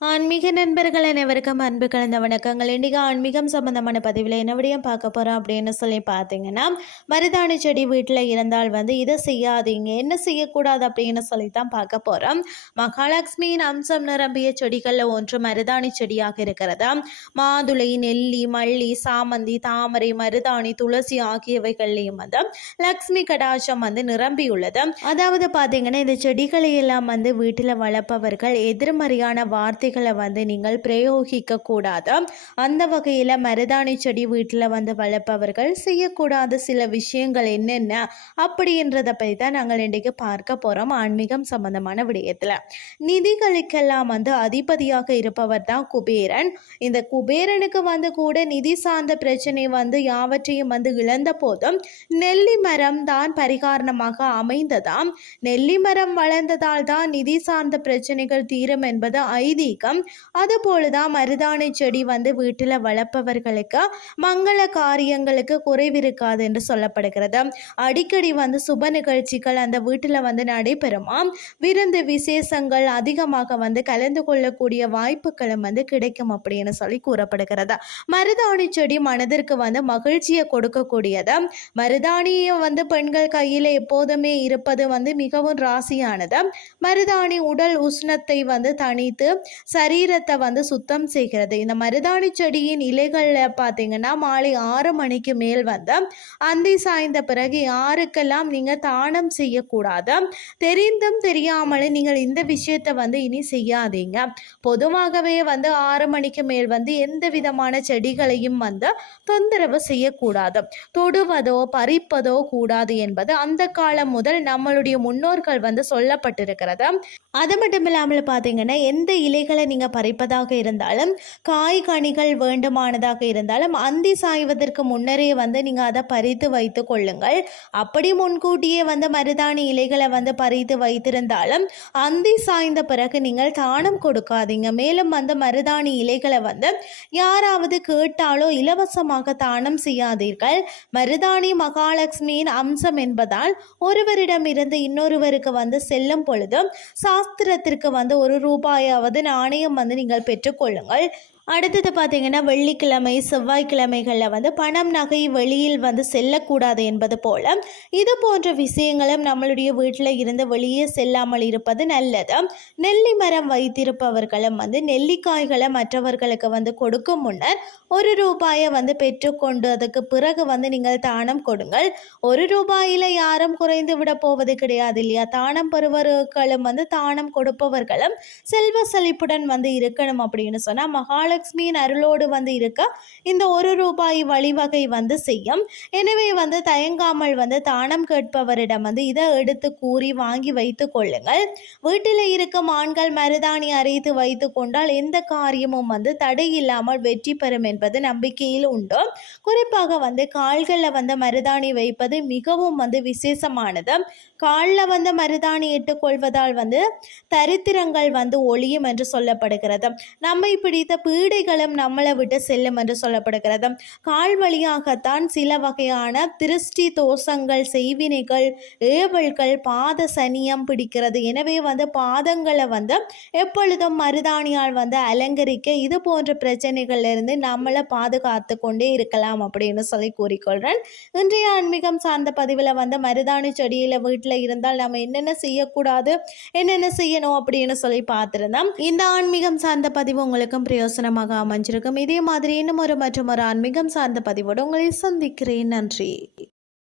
ஆன்மீக நண்பர்கள் அனைவருக்கும் அன்பு கலந்த வணக்கங்கள். இன்றைக்கி ஆன்மீகம் சம்பந்தமான பதிவில் என்ன விடயம் பார்க்க போகிறோம் அப்படின்னு சொல்லி பார்த்தீங்கன்னா, மருதாணி செடி வீட்டில் இருந்தால் இதை செய்யாதீங்க, என்ன செய்யக்கூடாது அப்படின்னு சொல்லி தான் பார்க்க போகிறோம். மகாலட்சுமியின் அம்சம் நிரம்பிய செடிகளில் ஒன்று மருதாணி செடியாக இருக்கிறதா. மாதுளை, நெல்லி, மல்லி, சாமந்தி, தாமரை, மருதாணி, துளசி ஆகியவைகள்லையும் லக்ஷ்மி கடாட்சம் நிரம்பியுள்ளது. அதாவது பார்த்தீங்கன்னா, இந்த செடிகளை எல்லாம் வீட்டில் வளர்ப்பவர்கள் எதிர்மறையான வார்த்தைகளை நீங்கள் பிரயோகிக்க கூடாது. அந்த வகையில் மருதாணி செடி வீட்டில் வளர்ப்பவர்கள் செய்யக்கூடாத சில விஷயங்கள் என்னென்ன அப்படின்றத பற்றி தான் நாங்கள் இன்றைக்கு பார்க்க போகிறோம். ஆன்மீகம் சம்பந்தமான விடயத்தில் நிதிகளுக்கெல்லாம் அதிபதியாக இருப்பவர் தான் குபேரன். இந்த குபேரனுக்கு கூட நிதி சார்ந்த பிரச்சனை யாவற்றையும் இழந்த போதும் நெல்லி மரம் தான் பரிகாரணமாக அமைந்ததாம். நெல்லி மரம் வளர்ந்ததால் தான் நிதி சார்ந்த பிரச்சனைகள் தீரும் என்பது ஐதீகம். அதுபோலதான் மருதாணி செடி வீட்டில் வளர்ப்பவர்களுக்கு மங்கள காரியங்களுக்கு குறைவிருக்காது என்று சொல்லப்படுகிறது. அடிக்கடி சுப நிகழ்ச்சிகள் அந்த வீட்டில் நடைபெறுமாம். விருந்து விசேஷங்கள் அதிகமாக கலந்து கொள்ளக்கூடிய வாய்ப்புகளும் கிடைக்கும் அப்படின்னு சொல்லி கூறப்படுகிறது. மருதாணி செடி மனதிற்கு மகிழ்ச்சியை கொடுக்கக்கூடியது. மருதாணியை பெண்கள் கையில் எப்போதுமே இருப்பது மிகவும் ராசியானது. மருதாணி உடல் உஷ்ணத்தை தணித்து சரீரத்தை சுத்தம் செய்கிறது. இந்த மருதாணி செடியின் இலைகளில் பார்த்தீங்கன்னா மாலை 6 மணிக்கு மேல் அந்தி சாய்ந்த பிறகு யாருக்கெல்லாம் நீங்கள் தானம் செய்யக்கூடாது. தெரிந்தும் தெரியாமலே நீங்கள் இந்த விஷயத்தை இனி செய்யாதீங்க. பொதுவாகவே 6 மணிக்கு மேல் எந்த விதமான செடிகளையும் தொந்தரவு செய்யக்கூடாது. தொடுவதோ பறிப்பதோ கூடாது என்பது அந்த காலம் முதல் நம்மளுடைய முன்னோர்கள் சொல்லப்பட்டிருக்கிறது. அது மட்டும் இல்லாமல் பார்த்தீங்கன்னா, எந்த இலைகளை நீங்கள் பறிப்பதாக இருந்தாலும், காய் கனிகள் வேண்டுமானதாக இருந்தாலும் அந்தி சாய்வதற்கு முன்னரே நீங்கள் அதை பறித்து வைத்து கொள்ளுங்கள். அப்படி முன்கூட்டியே மருதாணி இலைகளை பறித்து வைத்திருந்தாலும் அந்தி சாய்ந்த பிறகு நீங்கள் தானம் கொடுக்காதீங்க. மேலும் மருதாணி இலைகளை யாராவது கேட்டாலோ இலவசமாக தானம் செய்யாதீர்கள். மருதாணி மகாலட்சுமியின் அம்சம் என்பதால் ஒருவரிடமிருந்து இன்னொருவருக்கு செல்லும் பொழுது சாஸ்திரத்திற்கு 1 ரூபாயாவது நாணயம் நீங்கள் பெற்றுக்கொள்ளுங்கள். அடுத்தது பார்த்தீங்கன்னா, வெள்ளிக்கிழமை செவ்வாய்க்கிழமைகளில் பணம் நகை வெளியில் செல்லக்கூடாது என்பது போல இது போன்ற விஷயங்களும் நம்மளுடைய வீட்டில் இருந்து வெளியே செல்லாமல் இருப்பது நல்லது. நெல்லி மரம் வைத்திருப்பவர்களும் நெல்லிக்காய்களை மற்றவர்களுக்கு கொடுக்கும் முன்னர் 1 ரூபாயை பெற்றுக்கொண்டு அதுக்கு பிறகு நீங்கள் தானம் கொடுங்கள். 1 ரூபாயில் யாரும் குறைந்து விட போவது கிடையாது இல்லையா. தானம் பெறுவர்களும் தானம் கொடுப்பவர்களும் செல்வ செழிப்புடன் இருக்கணும் அப்படின்னு சொன்னால் மகாலட்சுமியின் அருளோடு இருக்க இந்த 1 ரூபாய் வழிவகை செய்யும். எனவே தயங்காமல் தானம் கேட்பவரிடம் இதை எடுத்து கூறி வாங்கி வைத்து கொள்ளுங்கள். வீட்டில் இருக்கும் ஆண்கள் மருதாணி அரைத்து வைத்து கொண்டால் எந்த காரியமும் தடை இல்லாமல் வெற்றி பெறும் என்பது நம்பிக்கையில் உண்டு. குறிப்பாக கால்களில் மருதாணி வைப்பது மிகவும் விசேஷமானது. காலில் மருதாணி இட்டுக்கொள்வதால் தரித்திரங்கள் ஒளியும் என்று சொல்லப்படுகிறது. நம்மை பிடித்த பீடைகளும் நம்மளை விட்டு செல்லும் என்று சொல்லப்படுகிறது. கால் வழியாகத்தான் சில வகையான திருஷ்டி தோஷங்கள், செய்வினைகள், ஏவல்கள், பாத சனியம் பிடிக்கிறது. எனவே பாதங்களை எப்பொழுதும் மருதாணியால் அலங்கரிக்க இது போன்ற பிரச்சனைகளிலிருந்து நம்மளை பாதுகாத்து கொண்டே இருக்கலாம் அப்படின்னு சொல்லி கூறிக்கொள்கிறேன். இன்றைய ஆன்மீகம் சார்ந்த பதிவில் மருதாணி செடியில் வீட்டில் இருந்தால் நம்ம என்னென்ன செய்யக்கூடாது, என்னென்ன செய்யணும் அப்படின்னு சொல்லி பார்த்துருந்தோம். இந்த ஆன்மீகம் சார்ந்த பதிவு உங்களுக்கும் பிரயோசனமாக அமைஞ்சிருக்கும். இதே மாதிரி இன்னும் மற்றும் ஒரு ஆன்மீகம் சார்ந்த பதிவோடு உங்களை சந்திக்கிறேன். நன்றி.